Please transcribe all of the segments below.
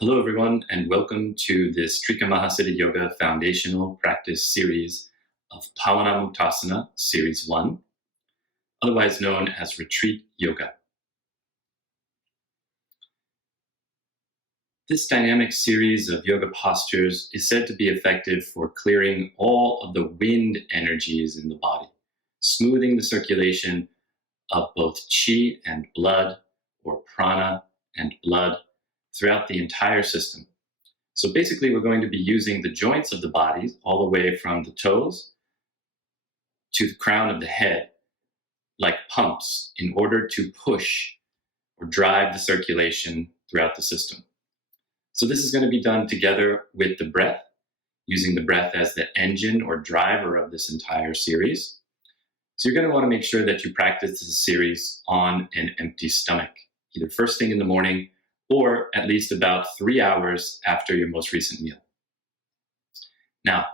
Hello, everyone, and welcome to this Trika Mahasiddha Yoga Foundational Practice Series of Pawanamuktasana Series 1, otherwise known as Retreat Yoga. This dynamic series of yoga postures is said to be effective for clearing all of the wind energies in the body, smoothing the circulation of both chi and blood, or prana and blood, throughout the entire system. So basically, we're going to be using the joints of the body all the way from the toes to the crown of the head like pumps in order to push or drive the circulation throughout the system. So this is going to be done together with the breath, using the breath as the engine or driver of this entire series. So you're going to want to make sure that you practice this series on an empty stomach, either first thing in the morning or at least about 3 hours after your most recent meal. Now,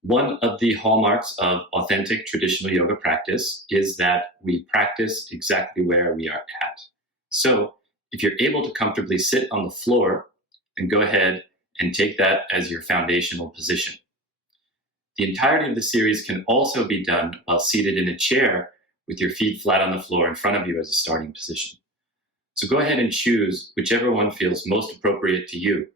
one of the hallmarks of authentic traditional yoga practice is that we practice exactly where we are at. So if you're able to comfortably sit on the floor, then go ahead and take that as your foundational position. The entirety of the series can also be done while seated in a chair with your feet flat on the floor in front of you as a starting position. So go ahead and choose whichever one feels most appropriate to you,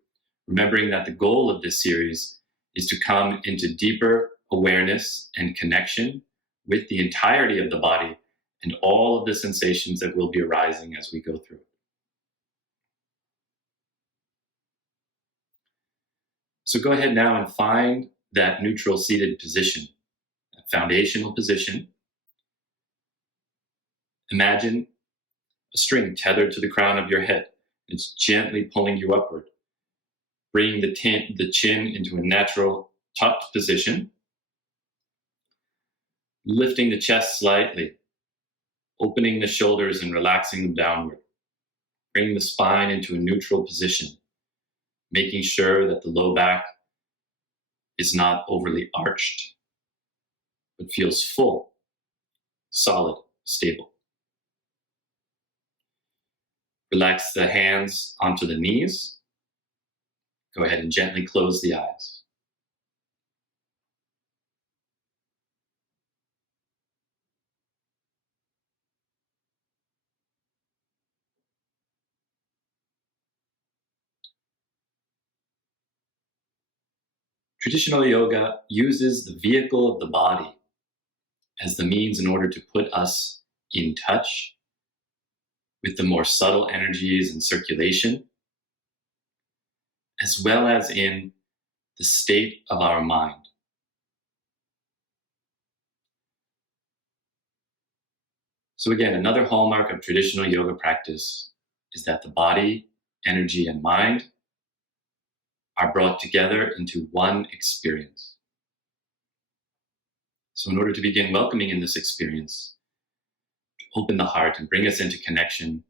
remembering that the goal of this series is to come into deeper awareness and connection with the entirety of the body and all of the sensations that will be arising as we go through it. So go ahead now and find that neutral seated position, that foundational position. Imagine a string tethered to the crown of your head. It's gently pulling you upward, bringing the chin into a natural tucked position, lifting the chest slightly, opening the shoulders and relaxing them downward, bringing the spine into a neutral position, making sure that the low back is not overly arched, but feels full, solid, stable. Relax the hands onto the knees. Go ahead and gently close the eyes. Traditional yoga uses the vehicle of the body as the means in order to put us in touch with the more subtle energies and circulation, as well as in the state of our mind. So again, another hallmark of traditional yoga practice is that the body, energy, and mind are brought together into one experience. So in order to begin welcoming in this experience, to open the heart and bring us into connection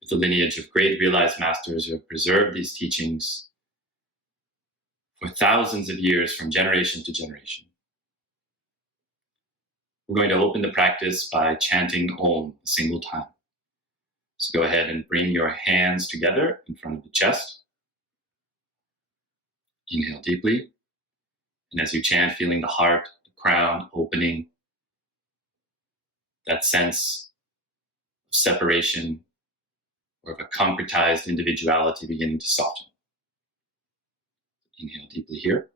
with the lineage of great realized masters who have preserved these teachings for thousands of years from generation to generation, we're going to open the practice by chanting Om a single time. So go ahead and bring your hands together in front of the chest. Inhale deeply. And as you chant, feeling the heart, the crown opening, that sense of separation or of a concretized individuality beginning to soften. Inhale deeply here.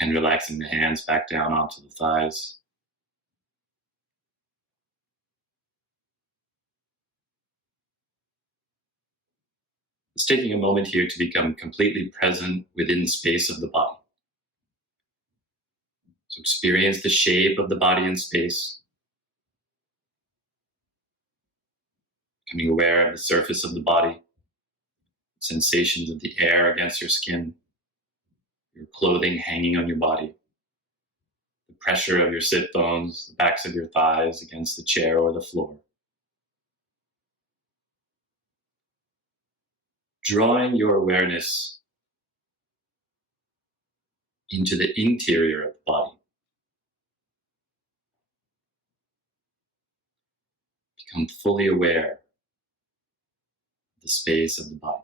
And relaxing the hands back down onto the thighs. It's taking a moment here to become completely present within the space of the body. So experience the shape of the body in space, becoming aware of the surface of the body, sensations of the air against your skin, your clothing hanging on your body, the pressure of your sit bones, the backs of your thighs against the chair or the floor. Drawing your awareness into the interior of the body. Become fully aware of the space of the body.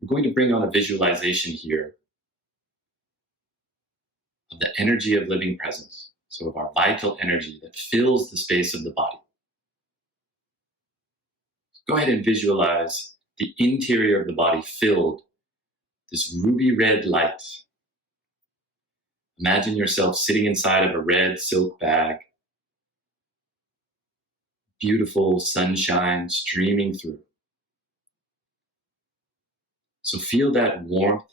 We're going to bring on a visualization here of the energy of living presence, so of our vital energy that fills the space of the body. Go ahead and visualize the interior of the body filled with this ruby red light. Imagine yourself sitting inside of a red silk bag, beautiful sunshine streaming through. So feel that warmth,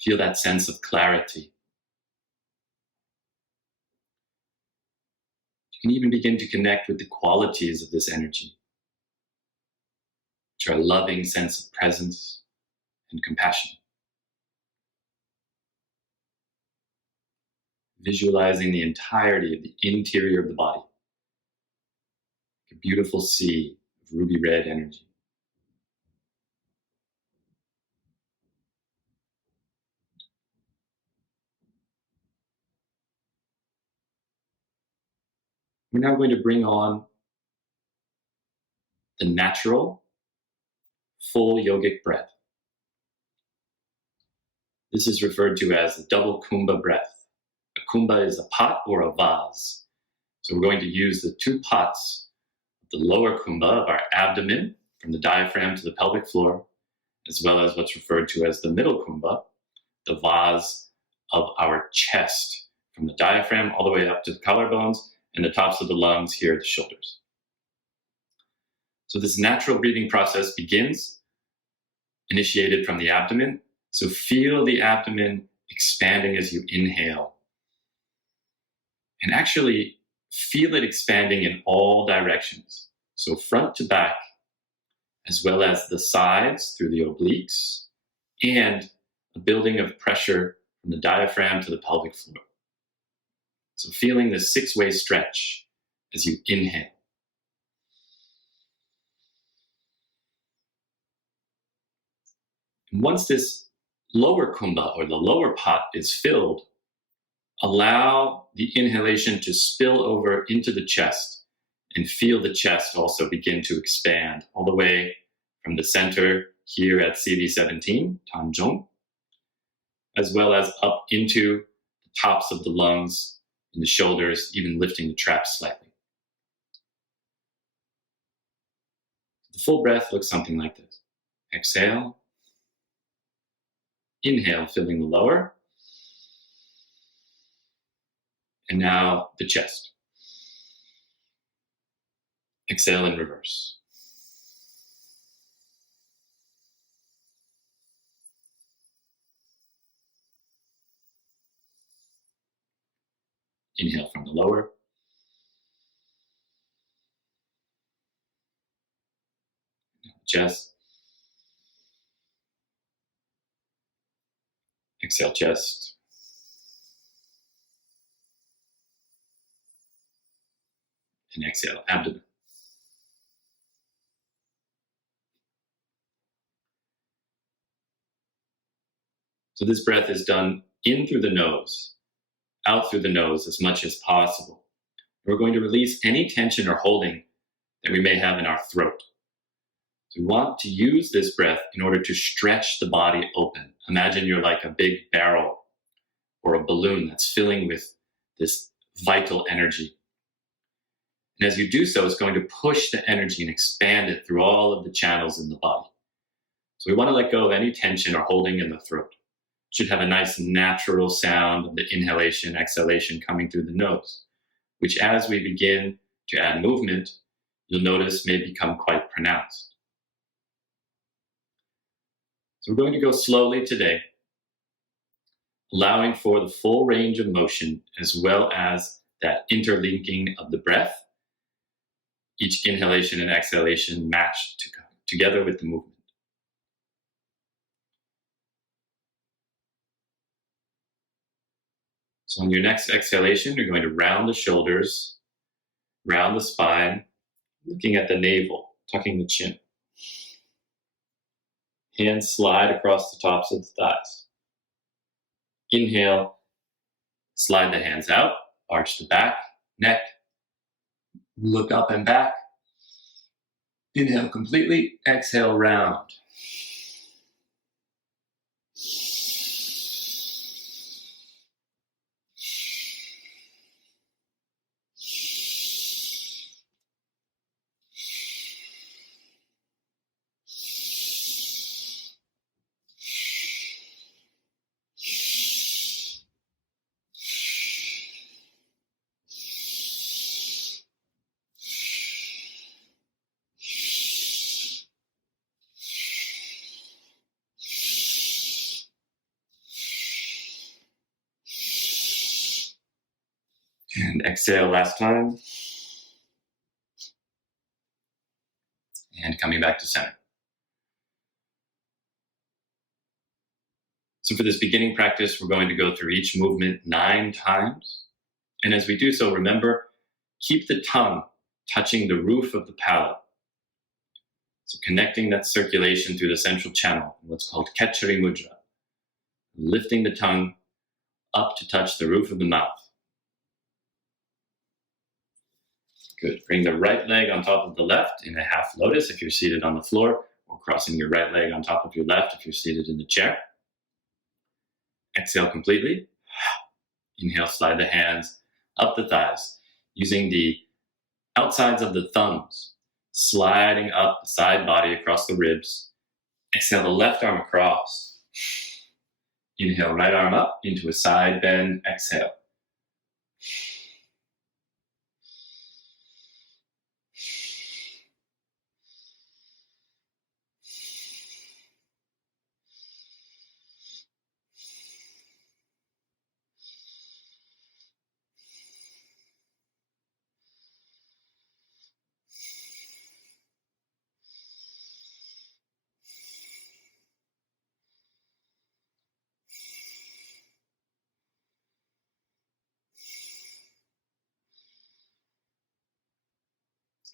feel that sense of clarity. You can even begin to connect with the qualities of this energy, which are a loving sense of presence and compassion. Visualizing the entirety of the interior of the body, like a beautiful sea of ruby red energy. We're now going to bring on the natural, full yogic breath. This is referred to as the double kumbha breath. A kumbha is a pot or a vase. So we're going to use the two pots, the lower kumbha of our abdomen, from the diaphragm to the pelvic floor, as well as what's referred to as the middle kumbha, the vase of our chest, from the diaphragm all the way up to the collarbones and the tops of the lungs here at the shoulders. So this natural breathing process begins, initiated from the abdomen. So feel the abdomen expanding as you inhale. And actually feel it expanding in all directions. So front to back, as well as the sides through the obliques, and a building of pressure from the diaphragm to the pelvic floor. So feeling the six-way stretch as you inhale. And once this lower kumbha, or the lower pot, is filled, allow the inhalation to spill over into the chest and feel the chest also begin to expand all the way from the center here at CV17, Tanjong, as well as up into the tops of the lungs and the shoulders, even lifting the traps slightly. The full breath looks something like this. Exhale. Inhale, filling the lower. And now the chest. Exhale in reverse. Inhale from the lower. Now the chest. Exhale, chest. And exhale, abdomen. So this breath is done in through the nose, out through the nose as much as possible. We're going to release any tension or holding that we may have in our throat. So we want to use this breath in order to stretch the body open. Imagine you're like a big barrel or a balloon that's filling with this vital energy. And as you do so, it's going to push the energy and expand it through all of the channels in the body. So we want to let go of any tension or holding in the throat. It should have a nice natural sound of the inhalation, exhalation coming through the nose, which as we begin to add movement, you'll notice may become quite pronounced. So we're going to go slowly today, allowing for the full range of motion as well as that interlinking of the breath. Each inhalation and exhalation match together with the movement. So on your next exhalation, you're going to round the shoulders, round the spine, looking at the navel, tucking the chin. Hands slide across the tops of the thighs. Inhale, slide the hands out, arch the back, neck, look up and back. Inhale completely, exhale round. And exhale last time. And coming back to center. So for this beginning practice, we're going to go through each movement 9 times. And as we do so, remember, keep the tongue touching the roof of the palate. So connecting that circulation through the central channel, what's called Khechari Mudra. Lifting the tongue up to touch the roof of the mouth. Good. Bring the right leg on top of the left in a half lotus if you're seated on the floor, or crossing your right leg on top of your left if you're seated in the chair. Exhale completely. Inhale, slide the hands up the thighs, using the outsides of the thumbs, sliding up the side body across the ribs. Exhale the left arm across. Inhale, right arm up into a side bend. Exhale.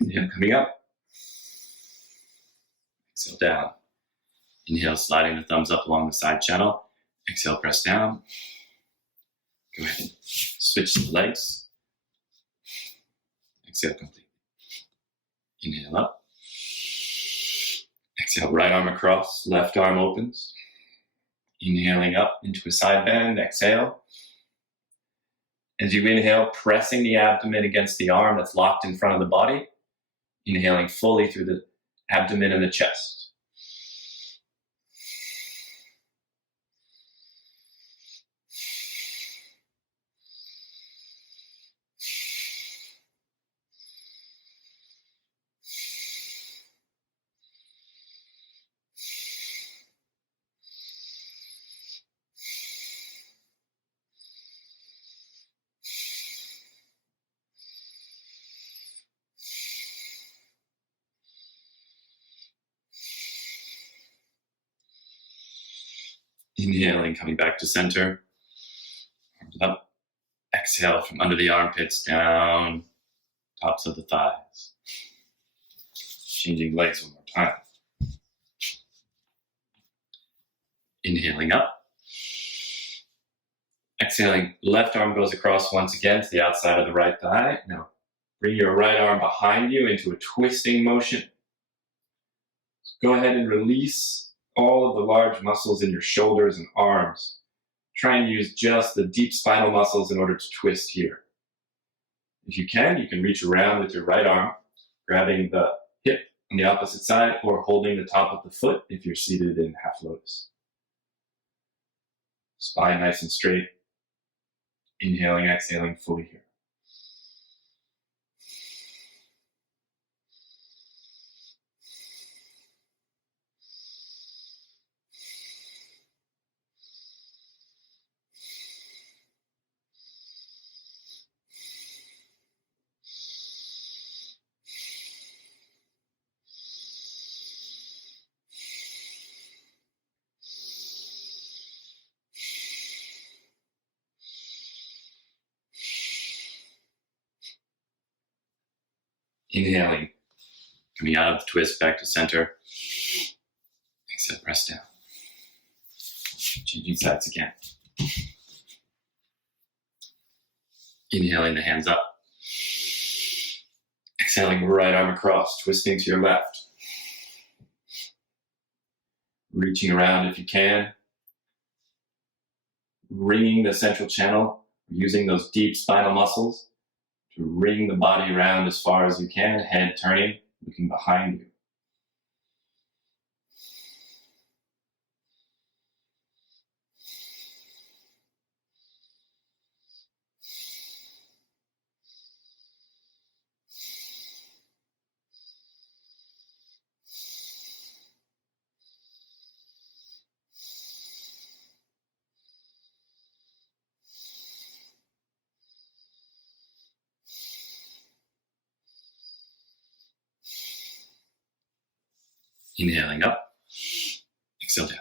Inhale, coming up. Exhale, down. Inhale, sliding the thumbs up along the side channel. Exhale, press down. Go ahead and switch the legs. Exhale completely. Inhale up. Exhale, right arm across, left arm opens. Inhaling up into a side bend. Exhale. As you inhale, pressing the abdomen against the arm that's locked in front of the body. Inhaling fully through the abdomen and the chest. Inhaling, coming back to center. Arms up. Exhale from under the armpits down, tops of the thighs. Changing legs one more time. Inhaling up. Exhaling, left arm goes across once again to the outside of the right thigh. Now, bring your right arm behind you into a twisting motion. Go ahead and release all of the large muscles in your shoulders and arms. Try and use just the deep spinal muscles in order to twist here. If you can reach around with your right arm, grabbing the hip on the opposite side or holding the top of the foot if you're seated in half lotus. Spine nice and straight. Inhaling, exhaling fully here. Inhaling, coming out of the twist back to center. Exhale, press down. Changing sides again. Inhaling the hands up. Exhaling, right arm across, twisting to your left. Reaching around if you can. Wringing the central channel, using those deep spinal muscles to wring the body around as far as you can, head turning, looking behind you. Inhaling up, exhale down.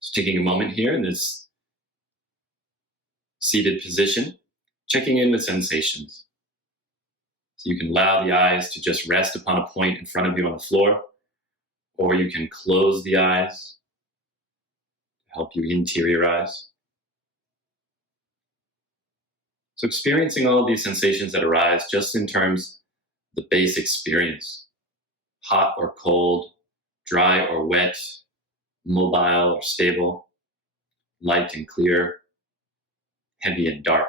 So taking a moment here in this seated position, checking in with sensations. So you can allow the eyes to just rest upon a point in front of you on the floor, or you can close the eyes to help you interiorize. So experiencing all of these sensations that arise just in terms of the base experience, hot or cold, dry or wet, mobile or stable, light and clear, heavy and dark.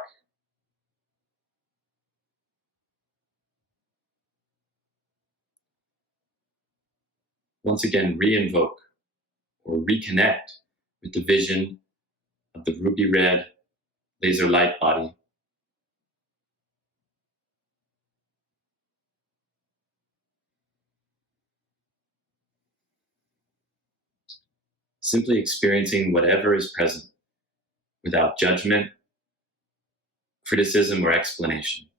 Once again, re-invoke or reconnect with the vision of the ruby red laser light body. Simply experiencing whatever is present without judgment, criticism, or explanation.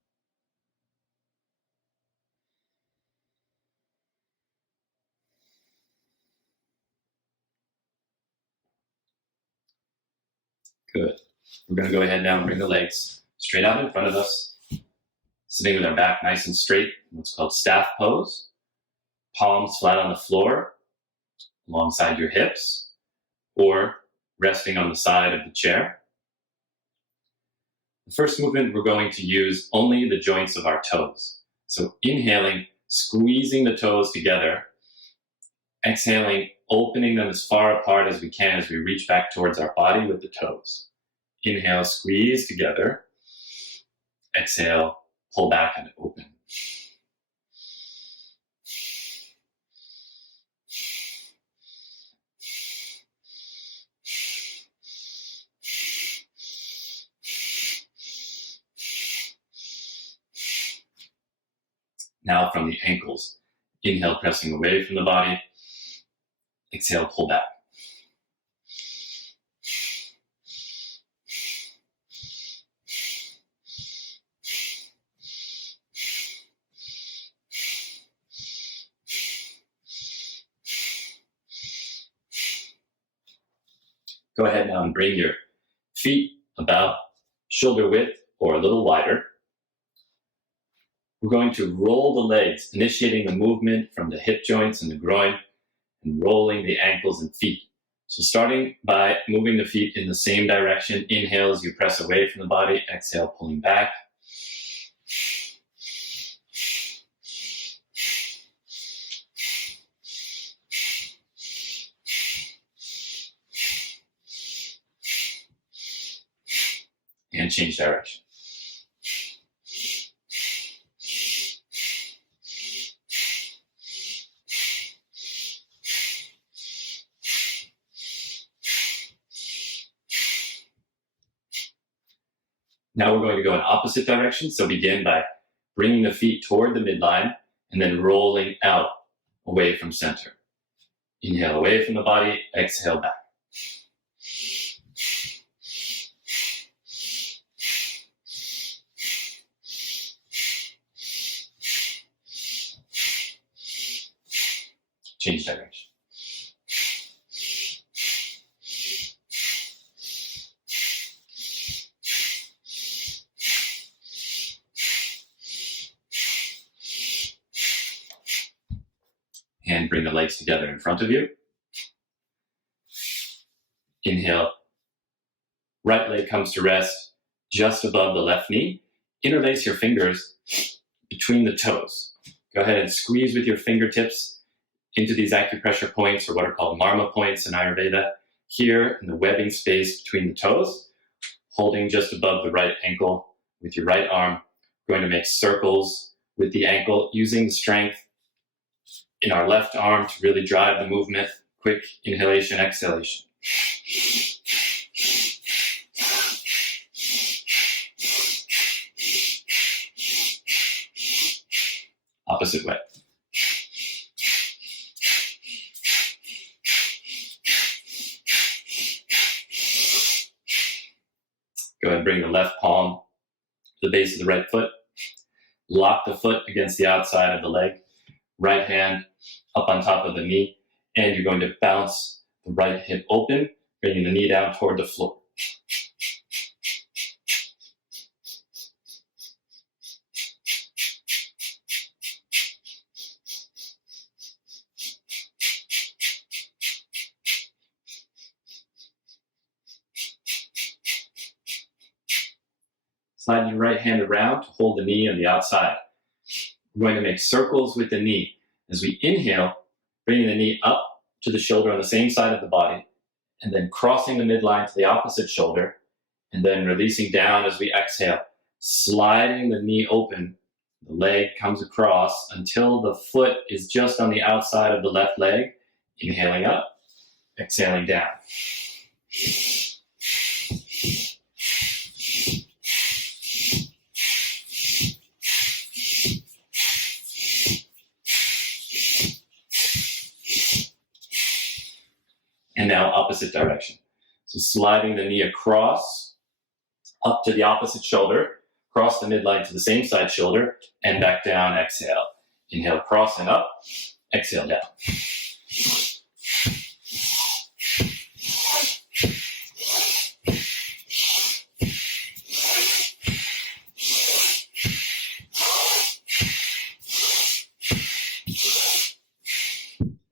Good. We're going to go ahead now and bring the legs straight out in front of us, sitting with our back nice and straight in what's called staff pose. Palms flat on the floor alongside your hips or resting on the side of the chair. The first movement, we're going to use only the joints of our toes. So inhaling, squeezing the toes together. Exhaling, opening them as far apart as we can as we reach back towards our body with the toes. Inhale, squeeze together. Exhale, pull back and open. Now from the ankles, inhale, pressing away from the body. Exhale, pull back. Go ahead now and bring your feet about shoulder width or a little wider. We're going to roll the legs, initiating the movement from the hip joints and the groin and rolling the ankles and feet. So starting by moving the feet in the same direction. Inhale as you press away from the body. Exhale, pulling back. And change direction. Now we're going to go in opposite direction. So begin by bringing the feet toward the midline and then rolling out away from center. Inhale away from the body, exhale back. Change direction. And bring the legs together in front of you. Inhale. Right leg comes to rest just above the left knee. Interlace your fingers between the toes. Go ahead and squeeze with your fingertips into these acupressure points, or what are called marma points in Ayurveda, here in the webbing space between the toes, holding just above the right ankle with your right arm. We're going to make circles with the ankle, using the strength in our left arm to really drive the movement. Quick inhalation, exhalation. Opposite way. Go ahead and bring the left palm to the base of the right foot. Lock the foot against the outside of the leg. Right hand up on top of the knee. And you're going to bounce the right hip open, bringing the knee down toward the floor. Slide your right hand around to hold the knee on the outside. We're going to make circles with the knee. As we inhale, bringing the knee up to the shoulder on the same side of the body, and then crossing the midline to the opposite shoulder, and then releasing down as we exhale, sliding the knee open. The leg comes across until the foot is just on the outside of the left leg. Inhaling up, exhaling down. And now opposite direction. So sliding the knee across, up to the opposite shoulder, cross the midline to the same side shoulder, and back down, exhale. Inhale across and up, exhale down.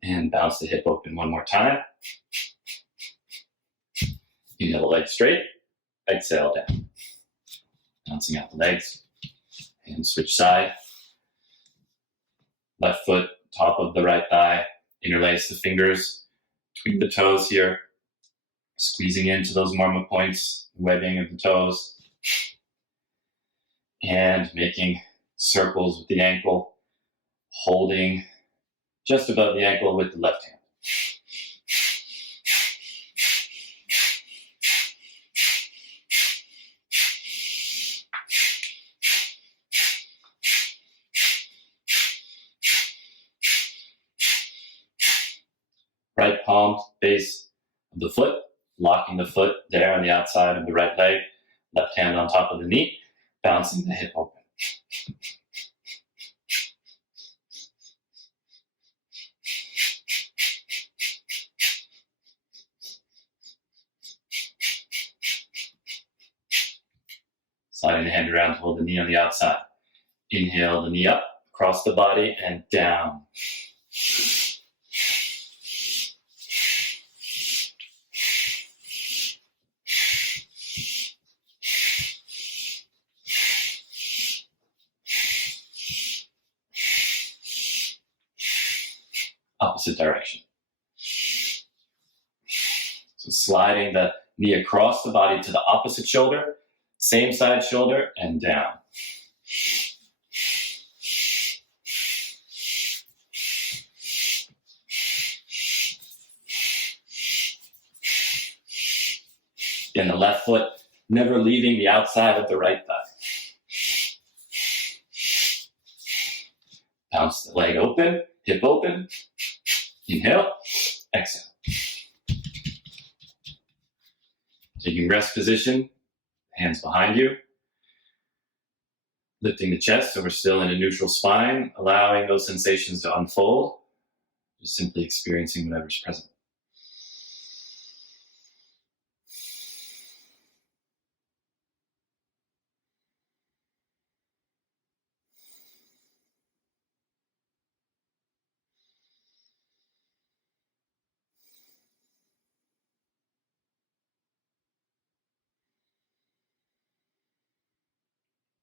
And bounce the hip open one more time. Inhale the legs straight, exhale down. Bouncing out the legs. And switch side. Left foot, top of the right thigh. Interlace the fingers between the toes here. Squeezing into those marma points, webbing of the toes. And making circles with the ankle, holding just above the ankle with the left hand. Right palm, base of the foot, locking the foot there on the outside of the right leg, left hand on top of the knee, bouncing the hip open. Sliding the hand around to hold the knee on the outside. Inhale the knee up, across the body, and down. Opposite direction. So sliding the knee across the body to the opposite shoulder, same side shoulder, and down. Then the left foot never leaving the outside of the right thigh. Bounce the leg open, hip open. Inhale, exhale. Taking rest position, hands behind you. Lifting the chest so we're still in a neutral spine, allowing those sensations to unfold. Just simply experiencing whatever's present.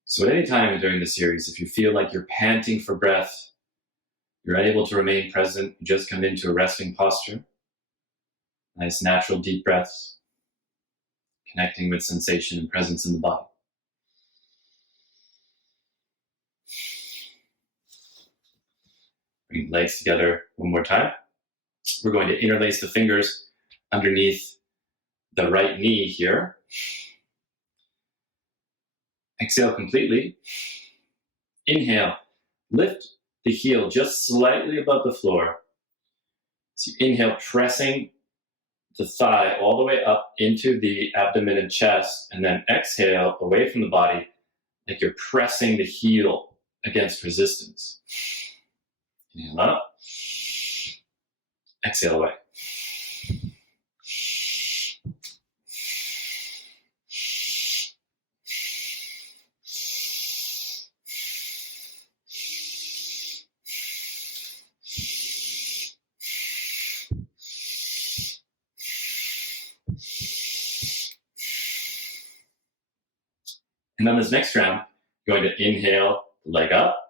So at any time during the series, if you feel like you're panting for breath, you're unable to remain present, you just come into a resting posture. Nice natural deep breaths, connecting with sensation and presence in the body. Bring the legs together one more time. We're going to interlace the fingers underneath the right knee here. Exhale completely. Inhale, lift the heel just slightly above the floor. So you inhale, pressing the thigh all the way up into the abdomen and chest, and then exhale away from the body like you're pressing the heel against resistance. Inhale up, exhale away. And on this next round, you're going to inhale the leg up,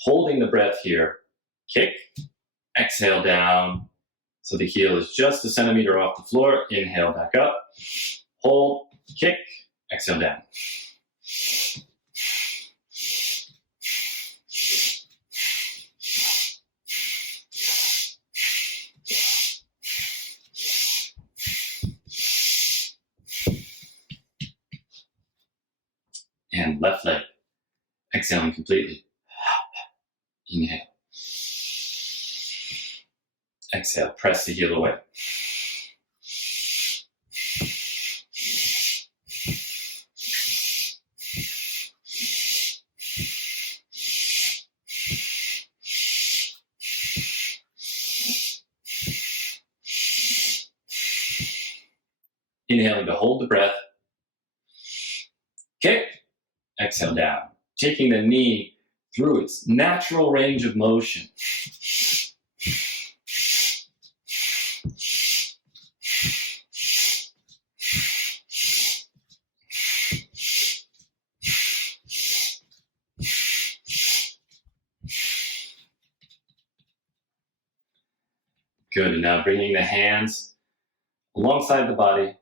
holding the breath here, kick, exhale down. So the heel is just a centimeter off the floor. Inhale back up, hold, kick, exhale down. And left leg, exhaling completely. Inhale. Exhale, press the heel away. Inhaling to hold the breath. Kick, exhale down. Taking the knee through its natural range of motion. Good, and now bringing the hands alongside the body,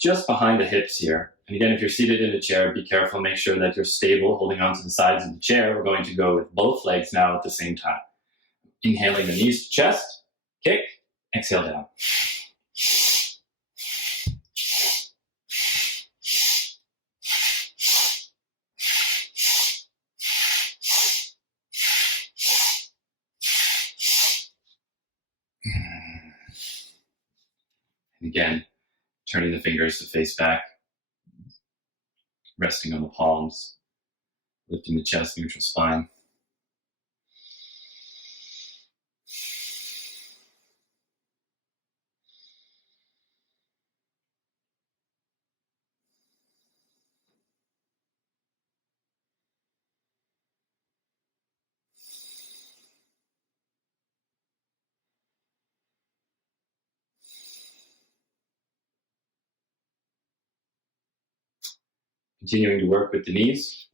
just behind the hips here. And again, if you're seated in a chair, be careful, make sure that you're stable, holding onto the sides of the chair. We're going to go with both legs now at the same time. Inhaling the knees to chest, kick, exhale down. And again, turning the fingers to face back, resting on the palms, lifting the chest, neutral spine. Continuing to work with the knees.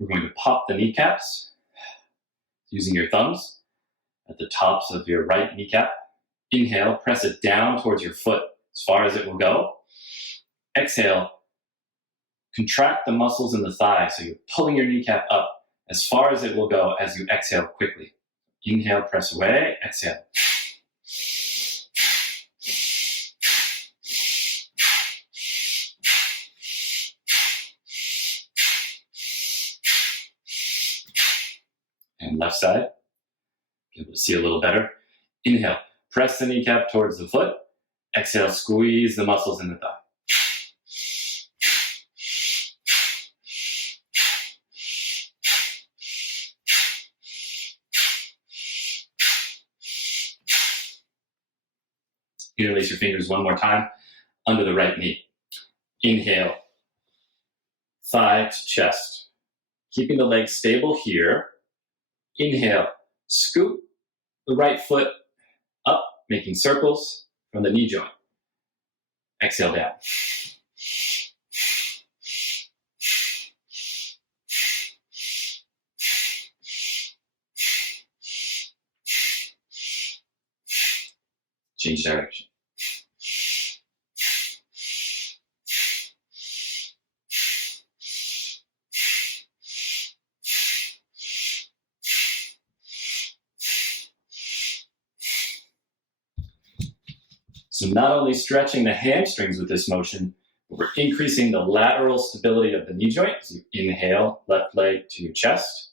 We're going to pop the kneecaps using your thumbs at the tops of your right kneecap. Inhale, press it down towards your foot as far as it will go. Exhale, contract the muscles in the thigh so you're pulling your kneecap up as far as it will go as you exhale quickly. Inhale, press away, exhale. And left side, be able to see a little better. Inhale, press the kneecap towards the foot. Exhale, squeeze the muscles in the thigh. Interlace your fingers one more time under the right knee. Inhale, thigh to chest. Keeping the legs stable here. Inhale, scoop the right foot up, making circles from the knee joint. Exhale down. Change direction. So not only stretching the hamstrings with this motion, but we're increasing the lateral stability of the knee joint. As you inhale, left leg to your chest,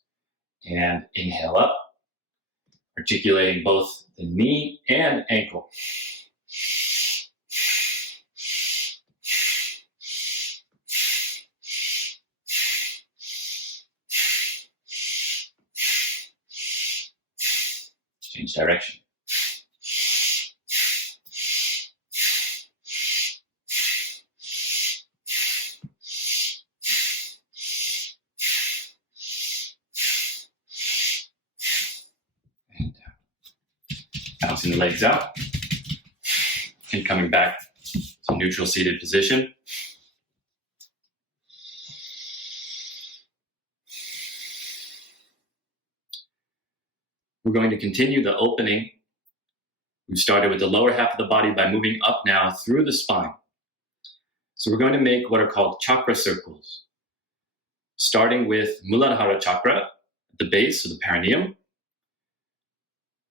and inhale up, articulating both the knee and ankle. Change direction. And down. Bouncing the legs out and coming back to neutral seated position. We're going to continue the opening. We've started with the lower half of the body by moving up now through the spine. So we're going to make what are called chakra circles, starting with Muladhara chakra at the base of the perineum.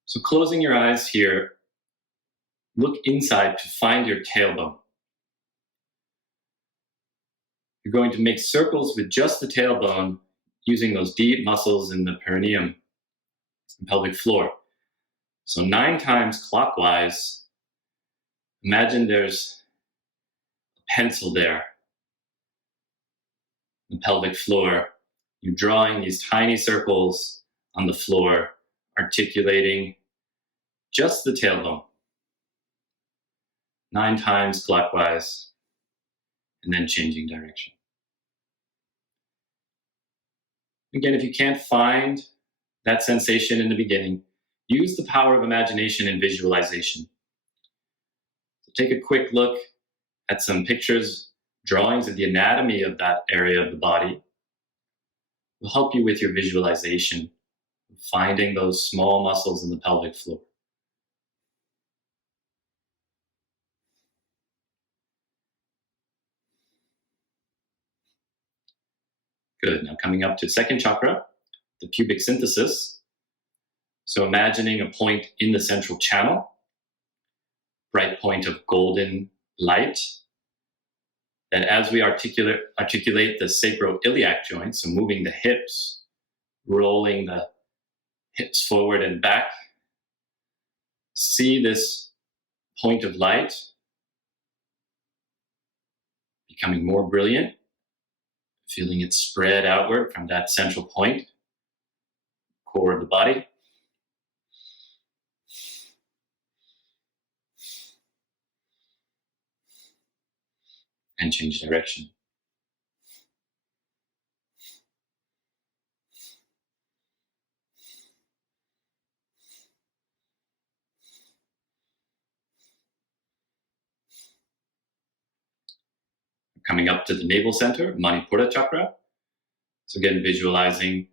So closing your eyes here, look inside to find your tailbone. You're going to make circles with just the tailbone using those deep muscles in the perineum and pelvic floor. So 9 times clockwise. Imagine there's a pencil there, the pelvic floor. You're drawing these tiny circles on the floor, articulating just the tailbone. 9 times clockwise, and then changing direction. Again, if you can't find that sensation in the beginning, use the power of imagination and visualization. So take a quick look at some pictures, drawings of the anatomy of that area of the body. It will help you with your visualization, finding those small muscles in the pelvic floor. Good. Now coming up to second chakra, the pubic symphysis. So imagining a point in the central channel, bright point of golden light, that as we articulate the sacroiliac joint, so moving the hips, rolling the hips forward and back, see this point of light becoming more brilliant, feeling it spread outward from that central point, core of the body. And change direction. Coming up to the navel center, Manipura chakra. So again, visualizing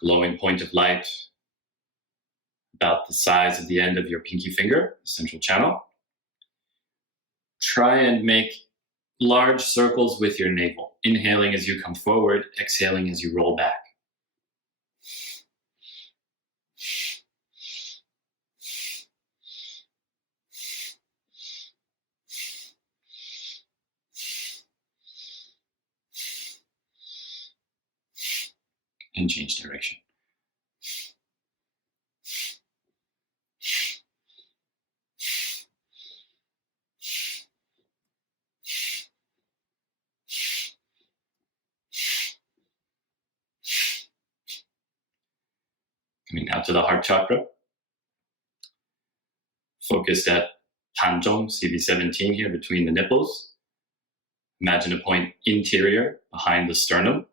glowing point of light about the size of the end of your pinky finger, the central channel. Try and make large circles with your navel, inhaling as you come forward, exhaling as you roll back. And change direction. Coming out to the heart chakra. Focus at Tanjong, CV17 here between the nipples. Imagine a point interior behind the sternum.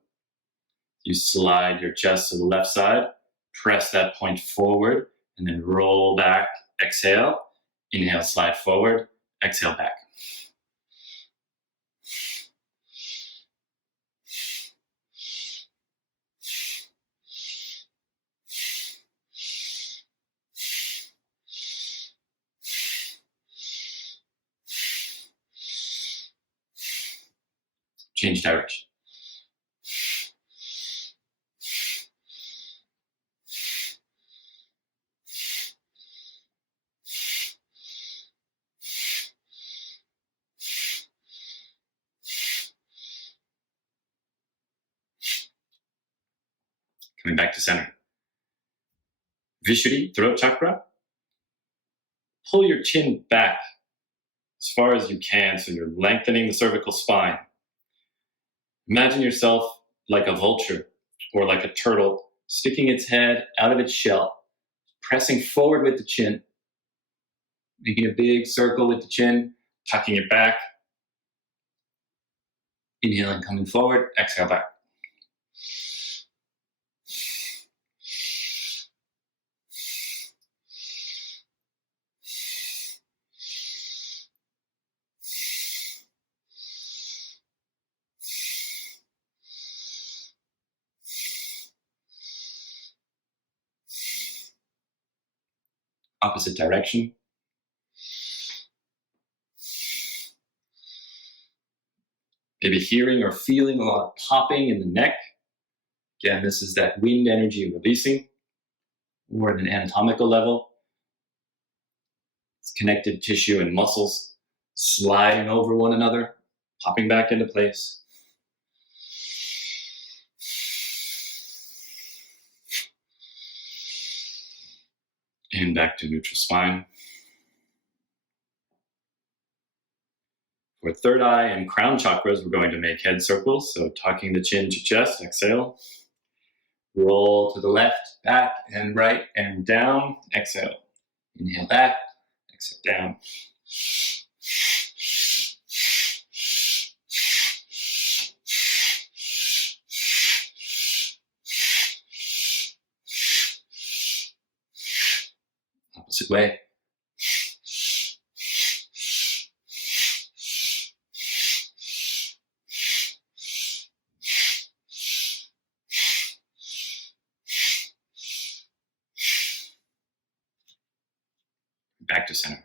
You slide your chest to the left side, press that point forward, and then roll back, exhale. Inhale, slide forward, exhale back. Change direction. Coming back to center. Vishuddhi, throat chakra. Pull your chin back as far as you can so you're lengthening the cervical spine. Imagine yourself like a vulture or like a turtle sticking its head out of its shell, pressing forward with the chin, making a big circle with the chin, tucking it back. Inhaling, coming forward, exhale back. Opposite direction. Maybe hearing or feeling a lot of popping in the neck. Again, this is that wind energy releasing, or at an anatomical level. It's connective tissue and muscles sliding over one another, popping back into place. And back to neutral spine. For third eye and crown chakras, we're going to make head circles. So tucking the chin to chest, exhale. Roll to the left, back, and right, and down. Exhale. Inhale back, exhale down. Opposite way. Back to center.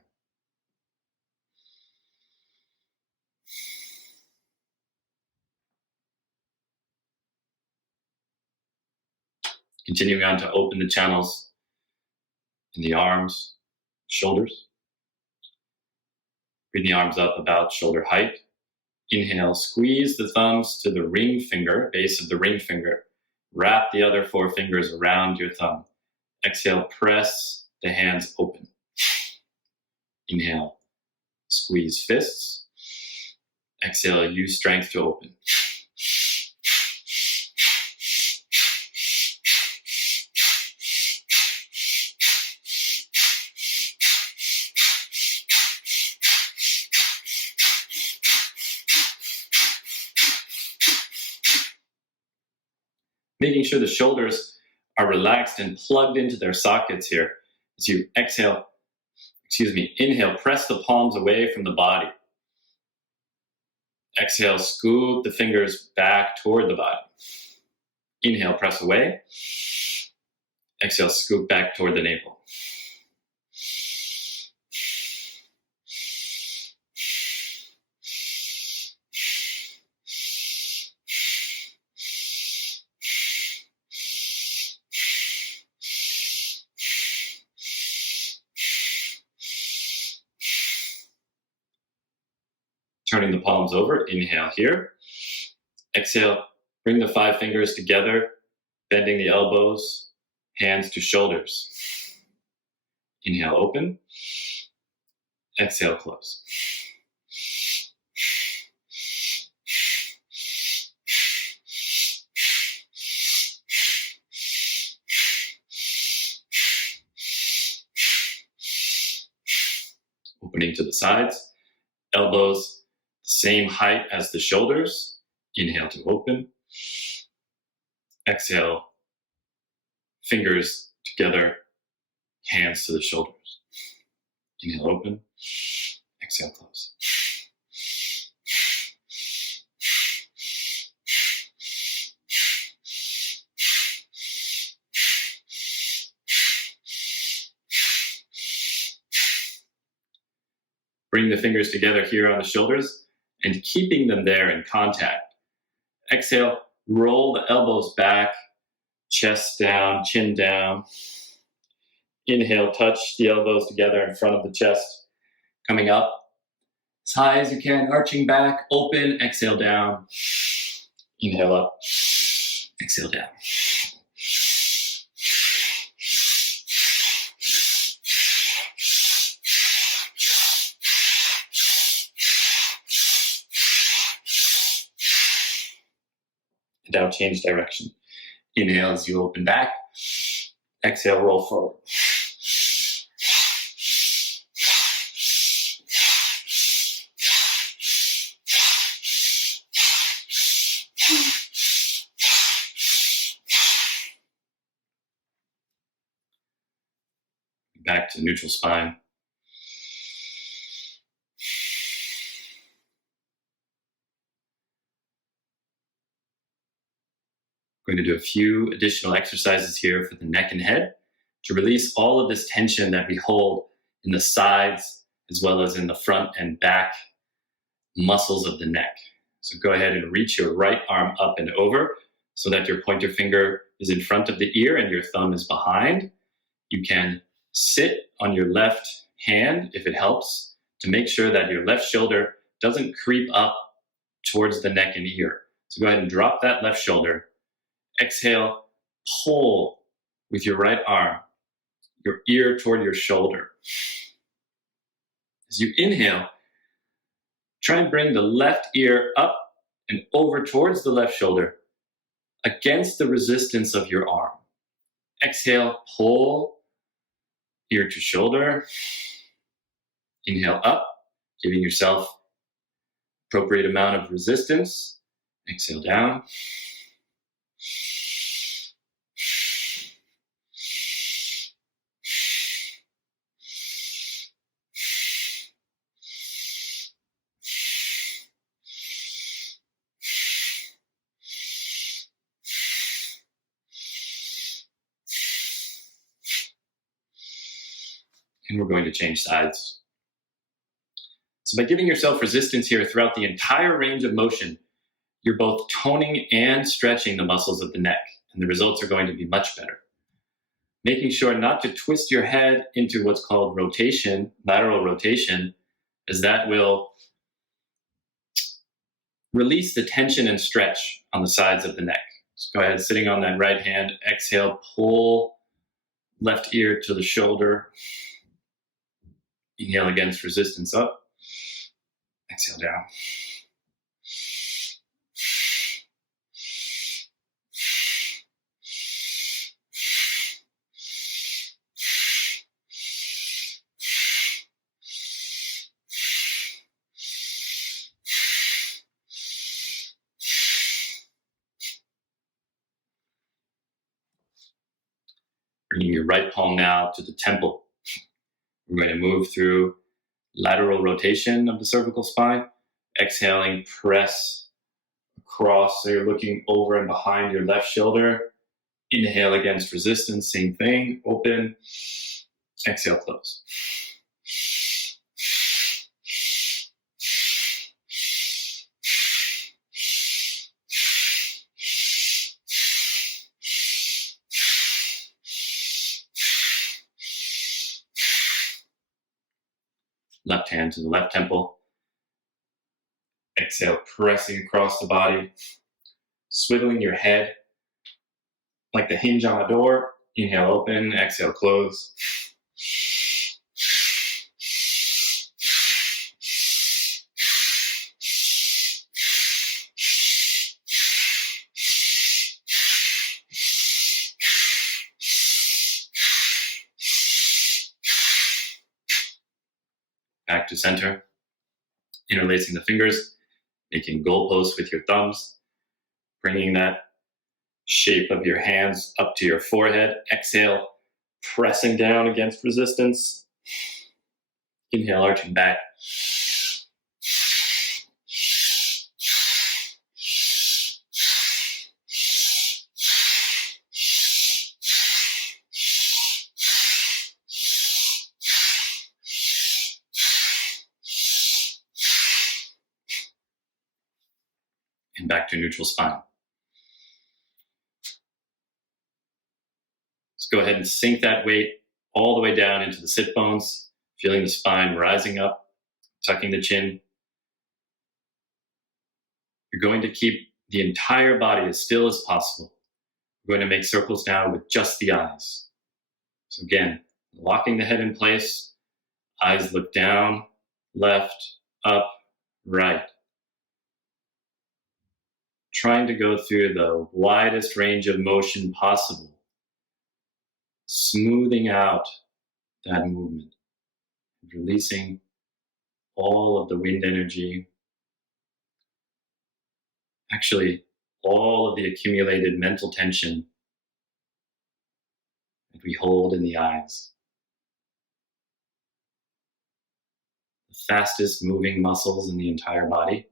Continuing on to open the channels in the arms, shoulders. Bring the arms up about shoulder height. Inhale, squeeze the thumbs to the ring finger, base of the ring finger. Wrap the other four fingers around your thumb. Exhale, press the hands open. Inhale, squeeze fists. Exhale, use strength to open. Making sure the shoulders are relaxed and plugged into their sockets here. As you inhale, press the palms away from the body. Exhale, scoop the fingers back toward the body. Inhale, press away. Exhale, scoop back toward the navel. Turning the palms over, inhale here. Exhale, bring the 5 fingers together, bending the elbows, hands to shoulders. Inhale, open. Exhale, close. Opening to the sides, elbows same height as the shoulders. Inhale to open. Exhale, fingers together, hands to the shoulders. Inhale, open. Exhale, close. Bring the fingers together here on the shoulders and keeping them there in contact. Exhale, roll the elbows back, chest down, chin down. Inhale, touch the elbows together in front of the chest. Coming up as high as you can, arching back, open, exhale down. Inhale up, exhale down. And now change direction. Inhale as you open back. Exhale, roll forward. Back to neutral spine. We're going to do a few additional exercises here for the neck and head to release all of this tension that we hold in the sides as well as in the front and back muscles of the neck. So go ahead and reach your right arm up and over so that your pointer finger is in front of the ear and your thumb is behind. You can sit on your left hand if it helps to make sure that your left shoulder doesn't creep up towards the neck and ear. So go ahead and drop that left shoulder. Exhale, pull with your right arm, your ear toward your shoulder. As you inhale, try and bring the left ear up and over towards the left shoulder against the resistance of your arm. Exhale, pull, ear to shoulder. Inhale up, giving yourself appropriate amount of resistance. Exhale down. And we're going to change sides. So by giving yourself resistance here throughout the entire range of motion, you're both toning and stretching the muscles of the neck, and the results are going to be much better. Making sure not to twist your head into what's called rotation, lateral rotation, as that will release the tension and stretch on the sides of the neck. So go ahead, sitting on that right hand, exhale, pull left ear to the shoulder. Inhale against resistance up. Exhale down. Bringing your right palm now to the temple. We're going to move through lateral rotation of the cervical spine. Exhaling, press across, so you're looking over and behind your left shoulder. Inhale against resistance, same thing, open. Exhale, close. Left hand to the left temple. Exhale, pressing across the body. Swiveling your head like the hinge on a door. Inhale, open. Exhale, close. Back to center. Interlacing the fingers, making goalposts with your thumbs, bringing that shape of your hands up to your forehead. Exhale, pressing down against resistance. Inhale, arching back. And and back to neutral spine. Let's go ahead and sink that weight all the way down into the sit bones, feeling the spine rising up, tucking the chin. You're going to keep the entire body as still as possible. We're going to make circles now with just the eyes. So again, locking the head in place, eyes look down, left, up, right. Trying to go through the widest range of motion possible, smoothing out that movement, releasing all of the wind energy, actually all of the accumulated mental tension that we hold in the eyes. The fastest moving muscles in the entire body.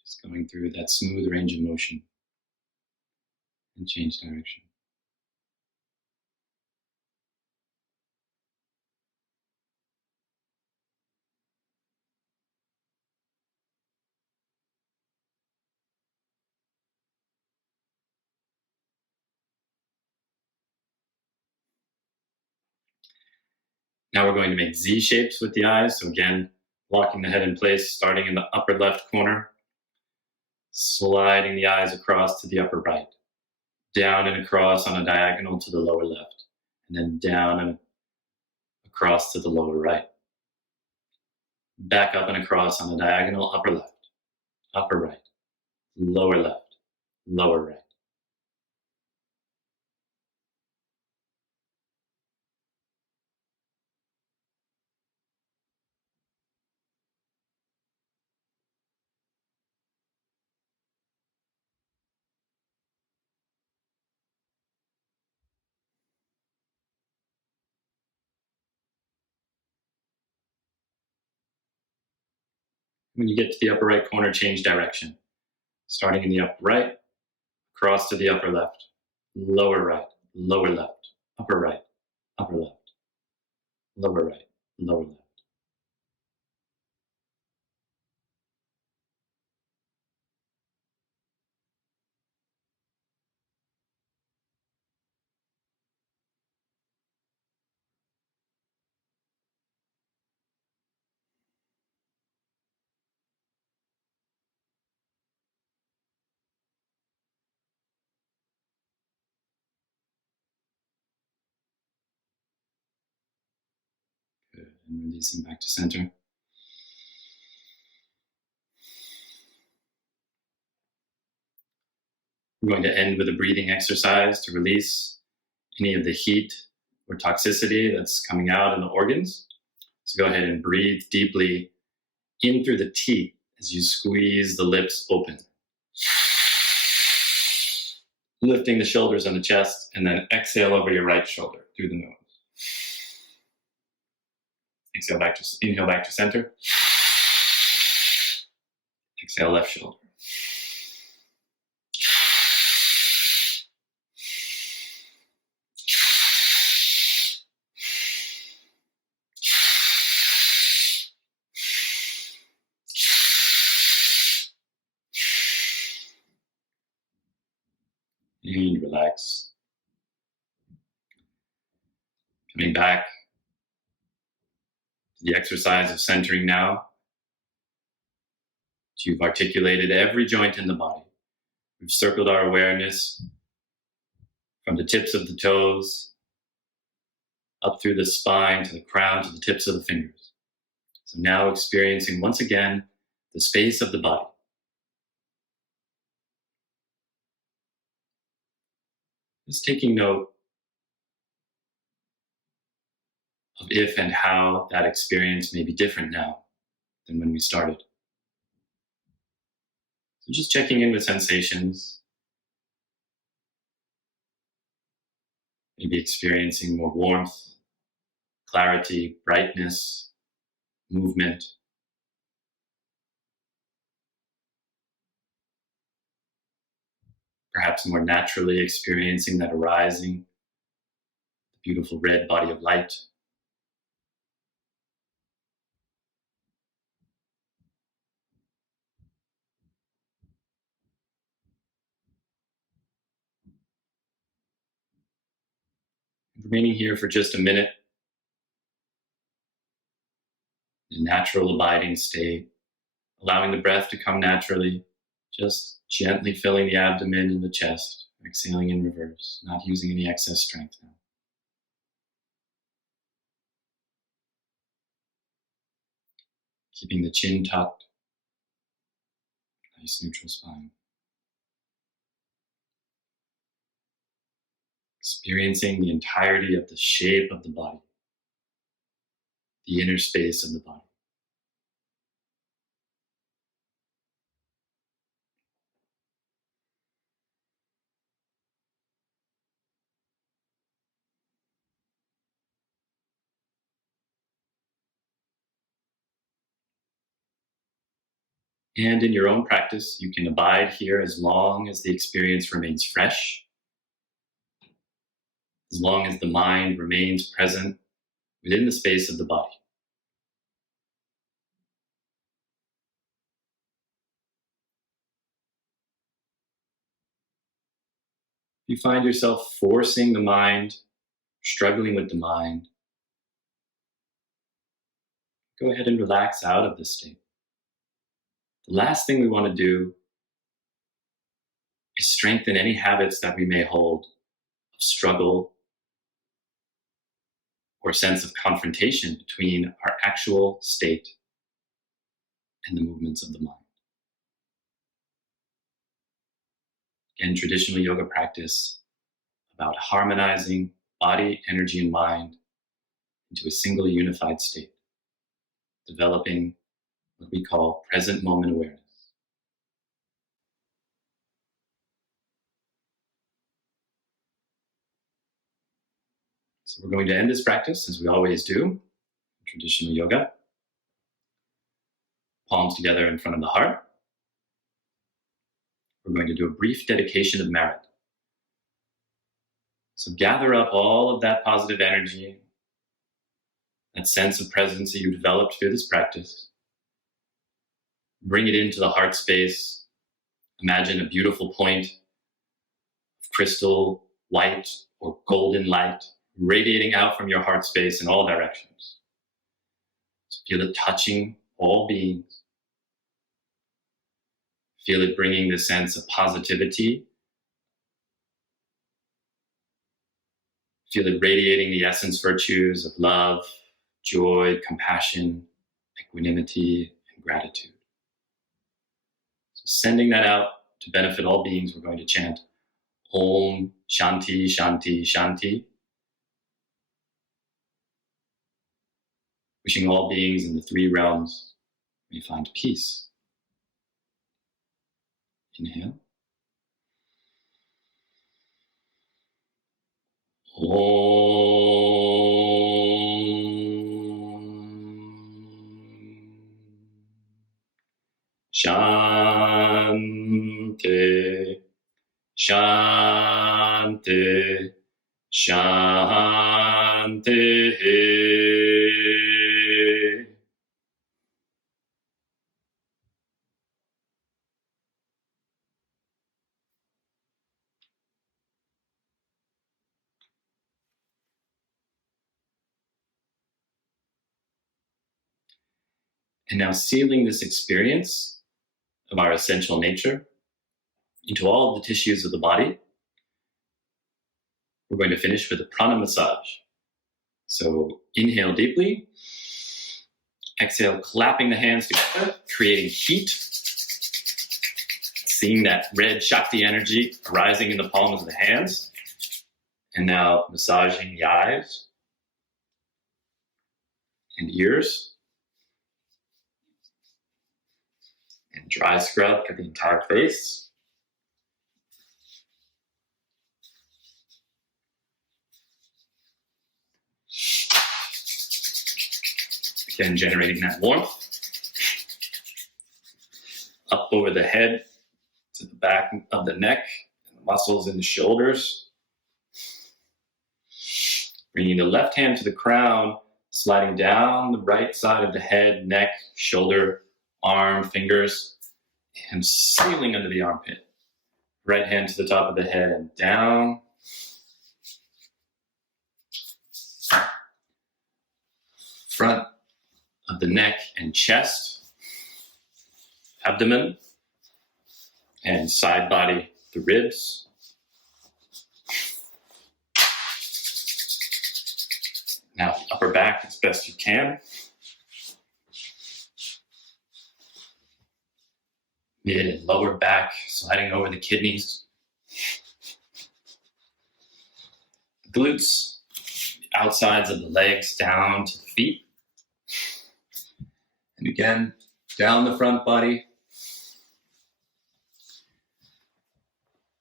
Just going through that smooth range of motion and change direction. Now we're going to make Z shapes with the eyes. So again, locking the head in place, starting in the upper left corner, sliding the eyes across to the upper right, down and across on a diagonal to the lower left, and then down and across to the lower right. Back up and across on a diagonal, upper left, upper right, lower left, lower right. When you get to the upper right corner, change direction. Starting in the upper right, across to the upper left, lower right, lower left, upper right, upper left, lower right, lower left. Good. And releasing back to center. We're going to end with a breathing exercise to release any of the heat or toxicity that's coming out in the organs. So go ahead and breathe deeply in through the teeth as you squeeze the lips open. Lifting the shoulders and the chest, and then exhale over your right shoulder through the nose. Inhale back to center. Exhale left shoulder. And relax. Coming back to the exercise of centering now. You've articulated every joint in the body. We've circled our awareness from the tips of the toes up through the spine to the crown to the tips of the fingers. So now experiencing once again the space of the body. Just taking note of if and how that experience may be different now than when we started. So just checking in with sensations, maybe experiencing more warmth, clarity, brightness, movement. Perhaps more naturally experiencing that arising, the beautiful red body of light. Remaining here for just a minute, in a natural abiding state, allowing the breath to come naturally, just gently filling the abdomen and the chest, exhaling in reverse, not using any excess strength now. Keeping the chin tucked, nice neutral spine. Experiencing the entirety of the shape of the body, the inner space of the body. And in your own practice, you can abide here as long as the experience remains fresh, as long as the mind remains present within the space of the body. If you find yourself forcing the mind, struggling with the mind, go ahead and relax out of this state. The last thing we want to do is strengthen any habits that we may hold of struggle or sense of confrontation between our actual state and the movements of the mind. Again, traditional yoga practice about harmonizing body, energy, and mind into a single unified state, developing what we call present moment awareness. So we're going to end this practice, as we always do in traditional yoga. Palms together in front of the heart. We're going to do a brief dedication of merit. So gather up all of that positive energy, that sense of presence that you developed through this practice. Bring it into the heart space. Imagine a beautiful point of crystal white or golden light radiating out from your heart space in all directions. So feel it touching all beings. Feel it bringing the sense of positivity. Feel it radiating the essence virtues of love, joy, compassion, equanimity, and gratitude. So sending that out to benefit all beings, we're going to chant Om Shanti Shanti Shanti. Wishing all beings in the three realms may find peace. Inhale. Om Shanti Shanti Shanti. And now sealing this experience of our essential nature into all of the tissues of the body, we're going to finish with a prana massage. So inhale deeply, exhale, clapping the hands together, creating heat, seeing that red Shakti energy arising in the palms of the hands. And now massaging the eyes and ears. And dry scrub for the entire face. Again, generating that warmth. Up over the head to the back of the neck and the muscles in the shoulders. Bringing the left hand to the crown, sliding down the right side of the head, neck, shoulder, arm, fingers, and sailing under the armpit. Right hand to the top of the head and down. front of the neck and chest, abdomen, and side body, the ribs. Now, upper back as best you can. Mid and lower back, sliding over the kidneys. Glutes, the outsides of the legs down to the feet. And again, down the front body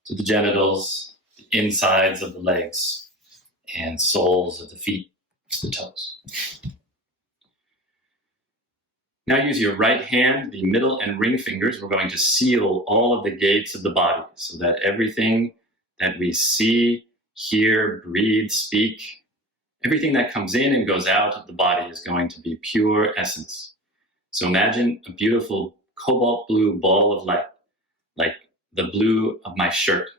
to the genitals, the insides of the legs, and soles of the feet to the toes. Now use your right hand, the middle and ring fingers. We're going to seal all of the gates of the body so that everything that we see, hear, breathe, speak, everything that comes in and goes out of the body is going to be pure essence. So imagine a beautiful cobalt blue ball of light, like the blue of my shirt.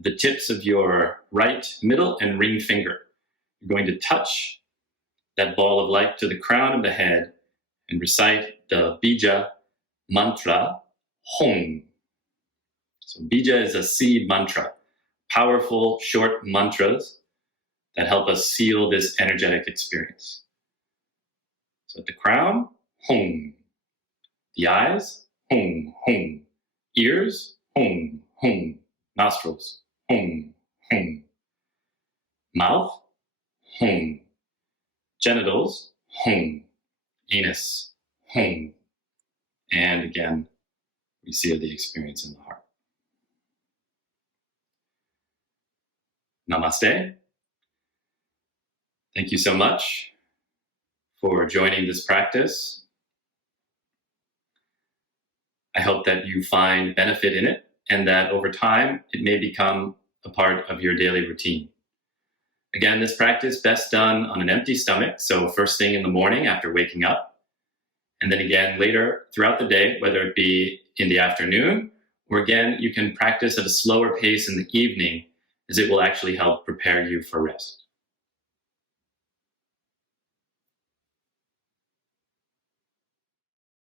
The tips of your right, middle, and ring finger. You're going to touch that ball of light to the crown of the head and recite the bija mantra, Hum. So bija is a seed mantra, powerful short mantras that help us seal this energetic experience. So at the crown, Hum. The eyes, Hum, Hum. Ears, Hum, Hum. Nostrils, Hum, Hum. Mouth, Hum. Genitals, Hum. Anus, Hum. And again, we seal the experience in the heart. Namaste. Thank you so much for joining this practice. I hope that you find benefit in it and that over time it may become a part of your daily routine. Again, this practice best done on an empty stomach, so first thing in the morning after waking up, and then again later throughout the day, whether it be in the afternoon, or again, you can practice at a slower pace in the evening, as it will actually help prepare you for rest.